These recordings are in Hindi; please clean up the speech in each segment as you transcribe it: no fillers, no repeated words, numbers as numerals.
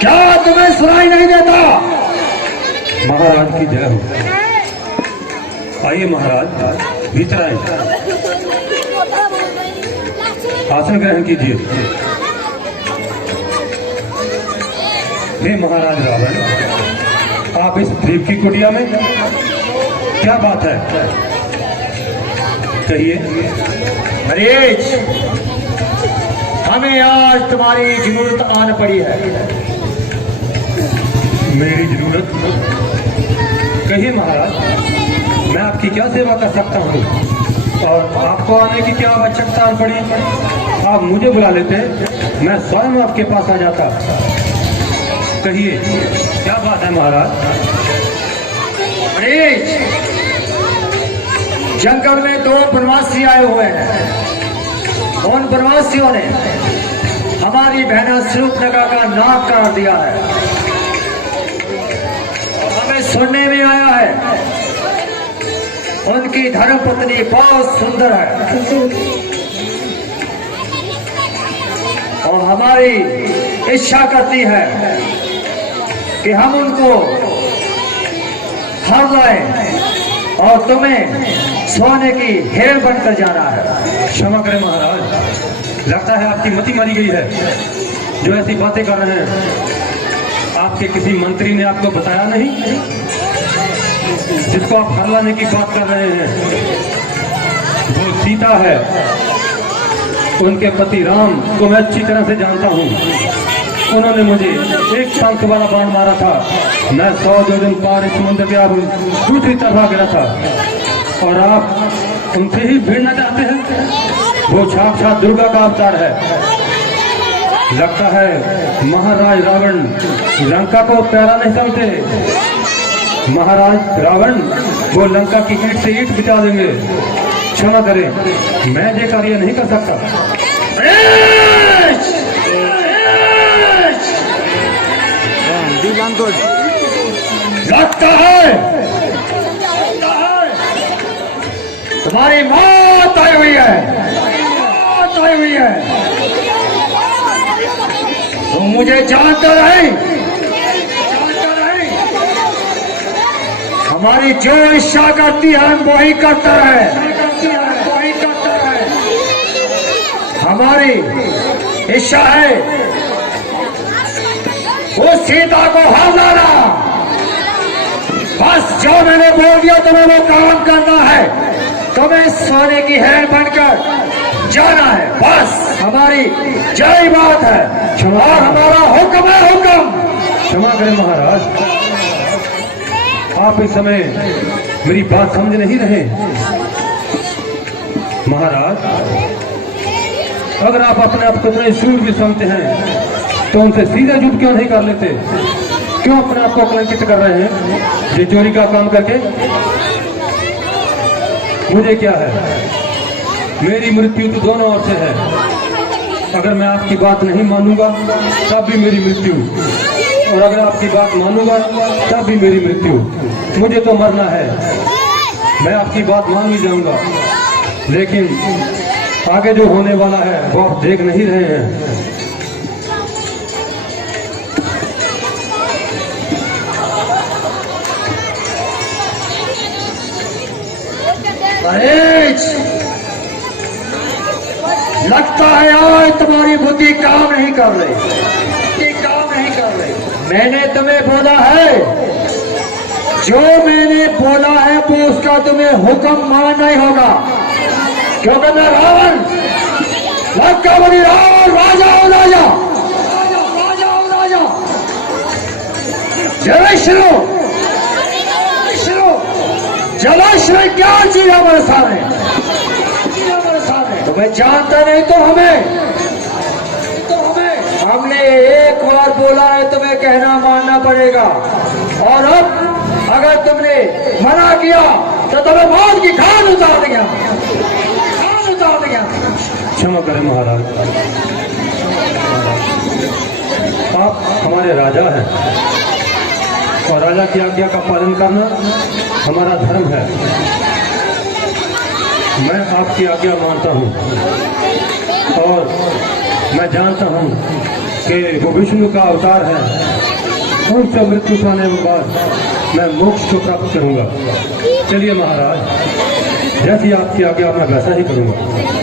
क्या तुम्हें सुनाई नहीं देता? महाराज की जय हो। आइए महाराज, भीतर आइए, आसन ग्रहण कीजिए। हे महाराज रावण, आप इस द्वीप की कुटिया में, क्या बात है? कहिए। मरीच, हमें आज तुम्हारी जरूरत आन पड़ी है। मेरी जरूरत? कहिए महाराज, मैं आपकी क्या सेवा कर सकता हूँ? और आपको आने की क्या आवश्यकता पड़ी? आप मुझे बुला लेते, मैं स्वयं आपके पास आ जाता। कहिए, क्या बात है महाराज? मरीच, जंगल में 2 वनवासी आए हुए हैं। उन वनवासियों ने हमारी बहना स्वरूपनखा का नाम काट दिया है। हमें सुनने में आया है उनकी धर्मपत्नी बहुत सुंदर है और हमारी इच्छा करती है कि हम उनको हर लाएं और तुम्हें सोने की हेर बनकर जाना है। क्षमा करें महाराज, लगता है आपकी मति मारी गई है जो ऐसी बातें कर रहे हैं। आपके किसी मंत्री ने आपको बताया नहीं? जिसको आप हर लाने की बात कर रहे हैं वो सीता है, उनके पति राम को मैं अच्छी तरह से जानता हूँ। उन्होंने मुझे एक पंख वाला बाण मारा था, मैं 100 जोजन पार समुद्र के अब दूसरी तरफ आ गया था, और आप उनसे ही भिड़ना चाहते हैं? वो साक्षात दुर्गा का अवतार है। लगता है महाराज रावण लंका को प्यारा नहीं समझते। महाराज रावण वो लंका की ईंट से ईंट बिछा देंगे। क्षमा करें, मैं ये कार्य नहीं कर सकता। लगता है तुम्हारी मौत आई हुई है, मौत आई हुई है। तुम मुझे जानते नहीं, हमारी जो इच्छा करती है हम वही करते हैं। हमारी इच्छा है वो सीता को हर लाना। बस जो मैंने बोल दिया तुम्हें वो काम करना है। तुम्हें सोने की हेर बनकर जाना है, बस हमारी जय बात है और हमारा हुक्म है हुक्म। क्षमा करें महाराज, आप इस समय मेरी बात समझ नहीं रहे। महाराज, अगर आप अपने आप को इतने शूरवीर समझते हैं तो उनसे सीधा युद्ध क्यों नहीं कर लेते? क्यों अपने आप को कलंकित कर रहे हैं ये चोरी का काम करके? मुझे क्या है, मेरी मृत्यु तो दोनों ओर से है। अगर मैं आपकी बात नहीं मानूंगा तब भी मेरी मृत्यु, और अगर आपकी बात मानूंगा तब भी मेरी मृत्यु। मुझे तो मरना है, मैं आपकी बात मान भी जाऊंगा, लेकिन आगे जो होने वाला है वो आप देख नहीं रहे हैं। लगता है आज तुम्हारी बुद्धि काम नहीं कर रही, मैंने तुम्हें बोला है, जो मैंने बोला है वो उसका तुम्हें हुक्म मानना ही होगा, क्योंकि मैं रावण, लंकापति रावण राजा हूं, राजा। जलाश्रय क्या चीज हमारे सामने? तुम्हें जानता नहीं तो हमें हमने एक बार बोला है, तुम्हें कहना मानना पड़ेगा। और अब अगर तुमने मना किया तो तुम्हें मौत की खान उतार दिया। क्षमा करें महाराज, आप हमारे राजा हैं और राजा की आज्ञा का पालन करना हमारा धर्म है। मैं आपकी आज्ञा मानता हूँ और मैं जानता हूँ कि वो विष्णु का अवतार है और उसका मृत्यु पाने के बाद मैं मोक्ष को प्राप्त करूँगा। चलिए महाराज, जैसी आपकी आज्ञा मैं वैसा ही करूँगा।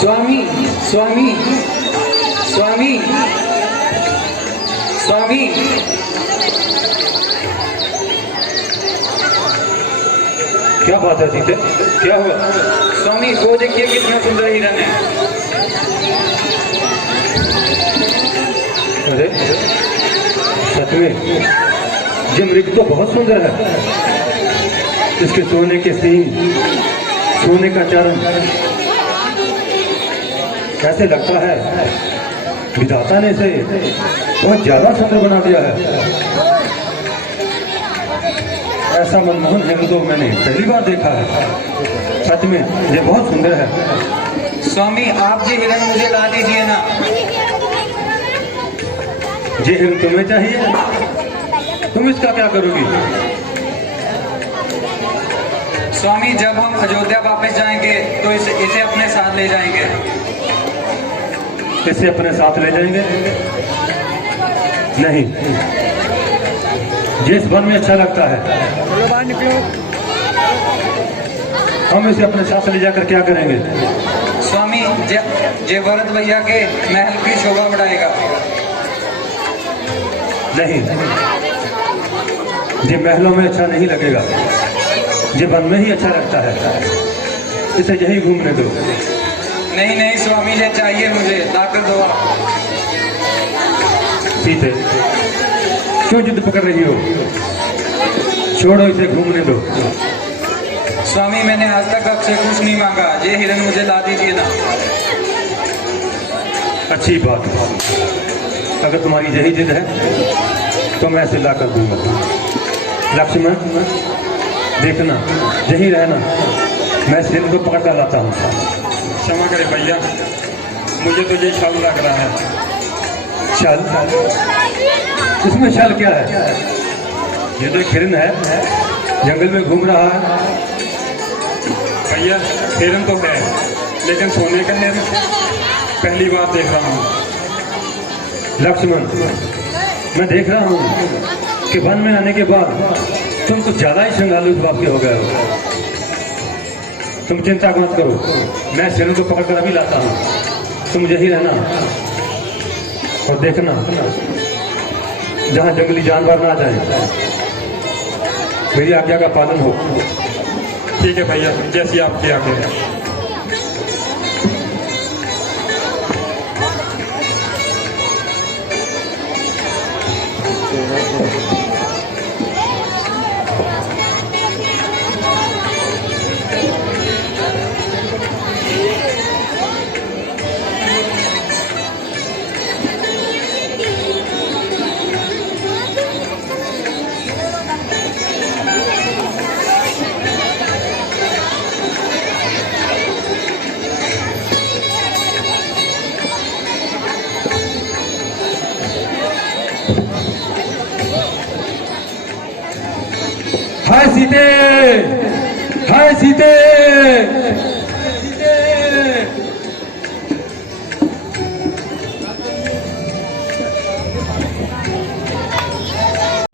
स्वामी स्वामी स्वामी स्वामी क्या बात है सीते, क्या हुआ? स्वामी वो देखिए कितना सुंदर हिरन है। अरे सच में ये मृग तो बहुत सुंदर है। इसके सोने के सींग, सोने का चर्म, कैसे लगता है विधाता ने इसे बहुत ज्यादा सुंदर बना दिया है। ऐसा मनमोहन हिरन तो मैंने पहली बार देखा है। सच में ये बहुत सुंदर है। स्वामी आप ये हिरन मुझे ला दीजिए ना। ये हिरन तुम्हें चाहिए? तुम इसका क्या करोगी? स्वामी जब हम अयोध्या वापस जाएंगे तो इसे अपने साथ ले जाएंगे। इसे अपने साथ ले जाएंगे? नहीं, जिस वन में अच्छा लगता है हम इसे अपने साथ ले जाकर क्या करेंगे? स्वामी ये भरत भैया के महल की शोभा बढ़ाएगा। नहीं, ये महलों में अच्छा नहीं लगेगा, ये वन में ही अच्छा लगता है। इसे यही घूमने दो। नहीं नहीं स्वामी ये चाहिए मुझे, लाकर दो आप। सीते क्यों जिद पकड़ रही हो? छोड़ो, इसे घूमने दो। स्वामी मैंने आज तक आपसे कुछ नहीं मांगा, ये हिरन मुझे ला दीजिए ना। अच्छी बात, अगर तुम्हारी यही जिद है तो मैं इसे ला कर दूंगा। लक्ष्मण देखना, यही रहना, मैं इस हिरन को पकड़ कर लाता हूँ। क्षमा करें भैया, मुझे तो ये छल लग रहा है। छल? इसमें छल क्या है? ये तो एक हिरन है, जंगल में घूम रहा है। भैया हिरन तो है, लेकिन सोने का हिरन पहली बार देख रहा हूँ। लक्ष्मण मैं देख रहा हूँ कि वन में आने के बाद तुम कुछ ज्यादा ही श्रृंगालु स्वभाव के हो गए हो। तुम चिंता मत करो, मैं हिरन को पकड़ कर अभी लाता हूँ। तुम यही रहना और देखना जहाँ जंगली जानवर ना आ जाए। मेरी आज्ञा का पालन हो। ठीक है भैया, जैसी आपकी आज्ञा है। हाय सीते, हाय सीते,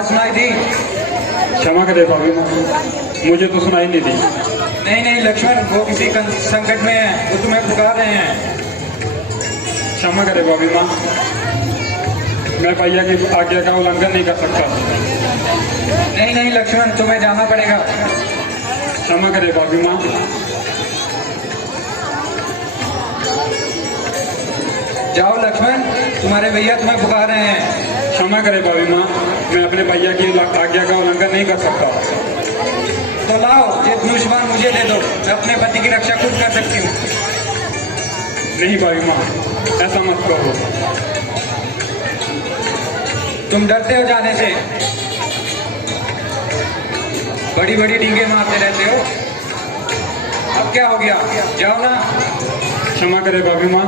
सुनाई दी? क्षमा करें भाभी, मुझे तो सुनाई नहीं दी। नहीं नहीं लक्ष्मण, वो किसी संकट में है, वो तुम्हें पुकार रहे हैं। क्षमा करें भाभी माँ, मैं भैया की आज्ञा का उल्लंघन नहीं कर सकता। नहीं नहीं लक्ष्मण, तुम्हें जाना पड़ेगा। क्षमा करें भाभी माँ। जाओ लक्ष्मण, तुम्हारे भैया तुम्हें पुकार रहे हैं। क्षमा करें भाभी माँ, मैं अपने भैया की आज्ञा का उल्लंघन नहीं कर सकता। तो लाओ ये धनुष्बाण मुझे दे दो, मैं अपने पति की रक्षा खुद कर सकती हूँ। नहीं भाभी माँ, ऐसा मत करो। तुम डरते हो जाने से, बड़ी बड़ी डींगे मारते रहते हो। अब क्या हो गया, जाओ ना। क्षमा करे भाभी माँ,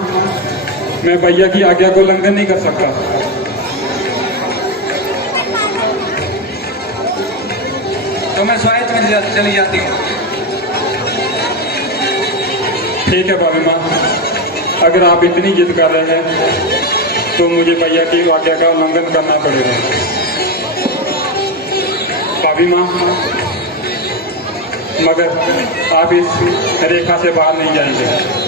मैं भैया की आज्ञा को उल्लंघन नहीं कर सकता। तो मैं स्वायत्त में चली जाती हूँ। ठीक है भाभी माँ, अगर आप इतनी जिद कर रहे हैं तो मुझे भैया की आज्ञा का उल्लंघन करना पड़ेगा। भाभी माँ, मगर आप इस रेखा से बाहर नहीं जाएंगे।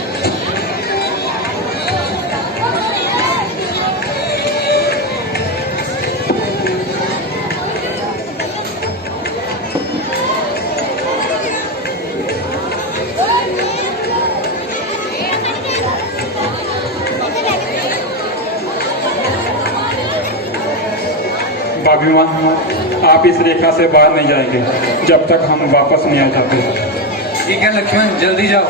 भाभी माँ, आप इस रेखा से बाहर नहीं जाएंगे जब तक हम वापस नहीं आ जाते। ठीक है लक्ष्मण, जल्दी जाओ।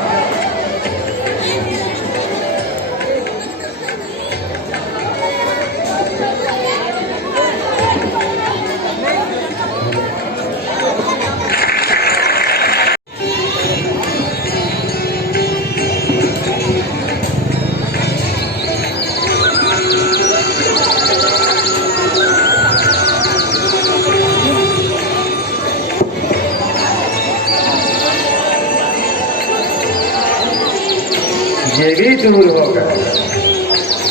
ये भी दूर हो गए,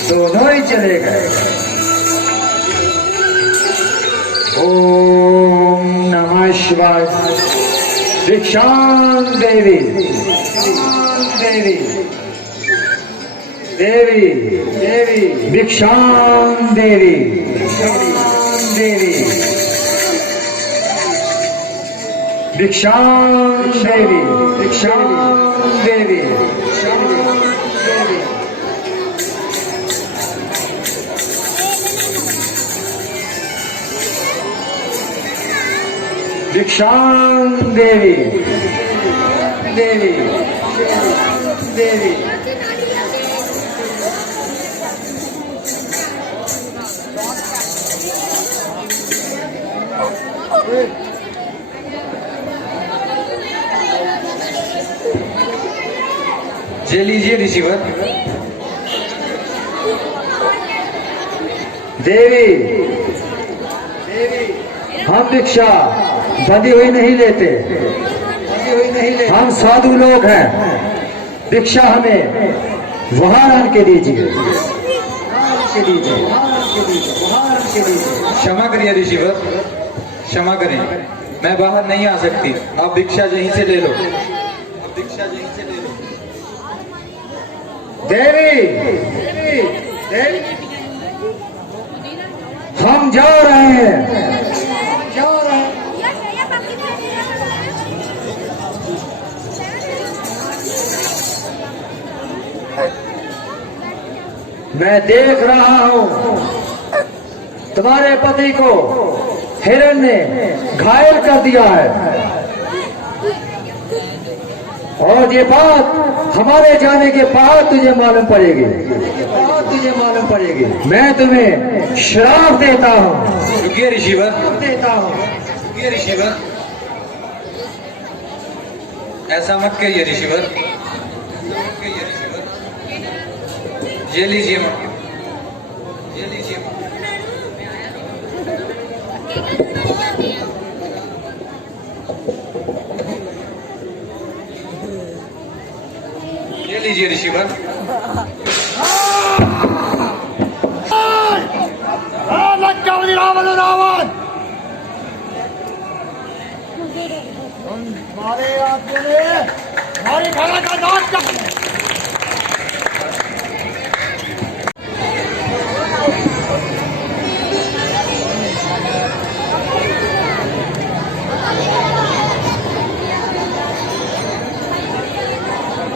दोनों ही चले गए। ओम नमः शिवाय। भिक्षां देवी, देवी, देवी, देवी, भिक्षां देवी, देवी, भिक्षां देवी, भिक्षां देवी, भिक्षां देवी, देवी, देवी, ये लीजिए रिसीवर। देवी, हम भिक्षा बंधी हुई नहीं लेते, हम साधु लोग हैं। भिक्षा हमें वहां आन के दीजिए, क्षमा करिए रिसीवर, क्षमा करें, मैं बाहर नहीं आ सकती। आप भिक्षा यहीं से ले लो, आप भिक्षा यहीं से ले लो। देवी, देवी, हम जा रहे हैं, जा रहे हैं। मैं देख रहा हूं तुम्हारे पति को हिरण ने घायल कर दिया है, और ये बात हमारे जाने के बाद तुझे मालूम पड़ेगी, तुझे मालूम पड़ेगी। मैं तुम्हें श्राप देता हूँ। रुकिए रिसीवर, देता हूँ। रुकिए रिसीवर, ऐसा मत करिए रिसीवर। ये लीजिए माँ, ये लीजिए माँ। ये लीजिए रिसीवर। रावण, रावण, हमारे आदमी ने हमारी घर का नाश कर।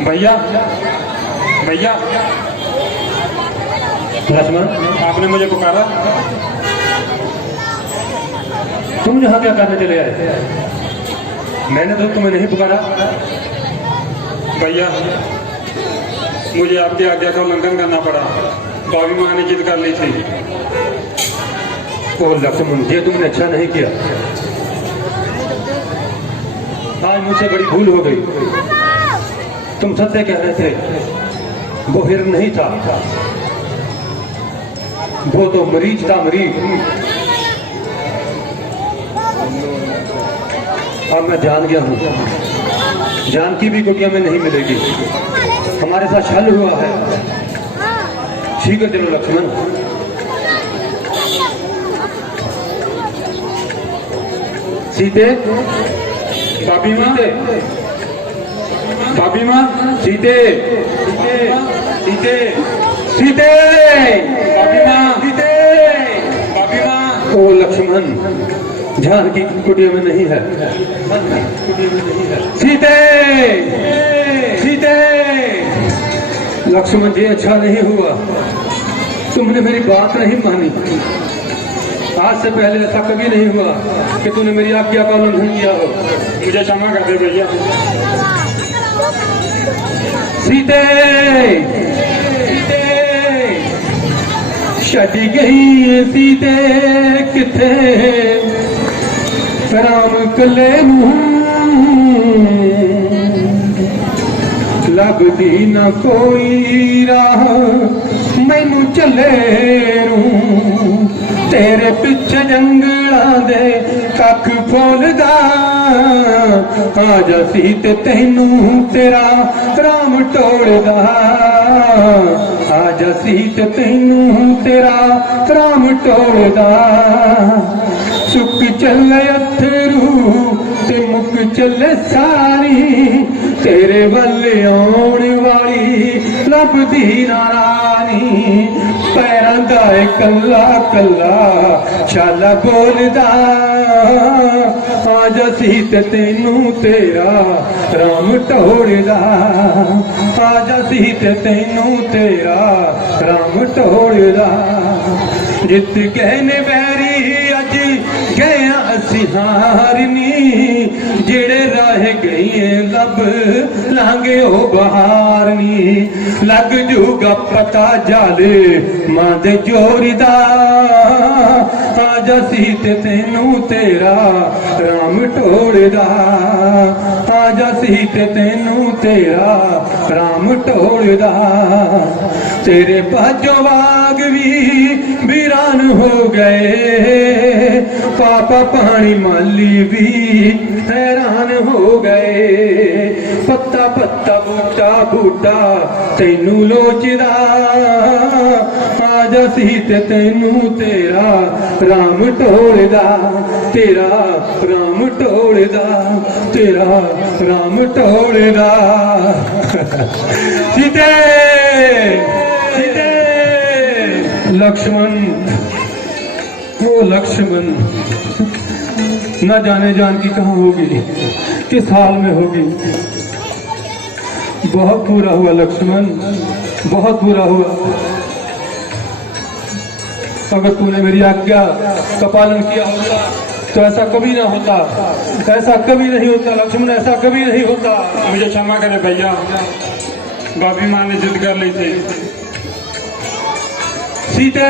भैया, भैया, लक्ष्मण, आपने मुझे पुकारा। तुम यहाँ क्या करने चले आए? मैंने तो तुम्हें नहीं पुकारा। भैया मुझे आपकी आज्ञा का उल्लंघन करना पड़ा, भाभी माँ ने जिद कर ली थी। ओ लक्ष्मण, ये तुमने अच्छा नहीं किया। आज मुझसे बड़ी भूल हो गई। तुम सत्य कह रहे थे, वो हिरण नहीं था, वो तो मरीज था, मरीज। अब मैं जान गया हूं, जानकी भी कुटिया में नहीं मिलेगी। हमारे साथ छल हुआ है। ठीक है, चलो लक्ष्मण। सीते, भाभी माँ, सीते, भाभी माँ, सीते, सीते, सीते, भाभी माँ, सीते। भाभी माँ। ओ लक्ष्मण, जानकी कुटिया में नहीं है। सीते, सीते। लक्ष्मण जी, अच्छा नहीं हुआ, तुमने मेरी बात नहीं मानी। आज से पहले ऐसा कभी नहीं हुआ कि तूने मेरी आज्ञा का उल्लंघन किया हो। मुझे क्षमा कर दे भैया। सीते, सीते, छड़ी गई सीते किथे, राम कले लगदी न कोई राह, मैनू चले रू तेरे पिछे जंगलां दे कख फुलदा। आजा सीते तैनू तेरा राम टोलदा, आजा सीते तैनू तेरा राम टोलदा। सुख चले अथरू ते मुक चले सारी, तेरे वल आउण वाली लभदी ना रानी। पैरां दा कल्ला कल्ला छाला बोलदा, आजा सीते तैनू तेरा राम टोलदा, आजा सीते तैनू तेरा राम टोलदा। जित गए ने बैरी अज गया असी हारनी, जेड़े राह गई लब लांगे ओ बहारनी। लग जूगा पता जाले मां दे जोरदा, आजा सीते तैनू तेरा राम टोलदा, आजा सीते तैनू तेरा राम टोलदा। तेरे बाजो बाग भी वीरान हो गए, पापा पानी माली भी हैरान हो गए। पत्ता पत्ता बूटा बूटा तैनू लोचदा, आजा सीते तैनू तेरा राम टोलदा, तेरा राम टोलदा, तेरा राम टोलदा। सीते, सीते। लक्ष्मण, ओ लक्ष्मण, न जाने जानकी कहाँ होगी, किस हाल में होगी। बहुत बुरा हुआ लक्ष्मण, बहुत बुरा हुआ। अगर तूने मेरी आज्ञा का पालन किया होता तो ऐसा कभी ना होता, ऐसा कभी नहीं होता लक्ष्मण, ऐसा कभी नहीं होता। मुझे क्षमा करे भैया, भाभी माँ ने जिद कर ली थी। सीते,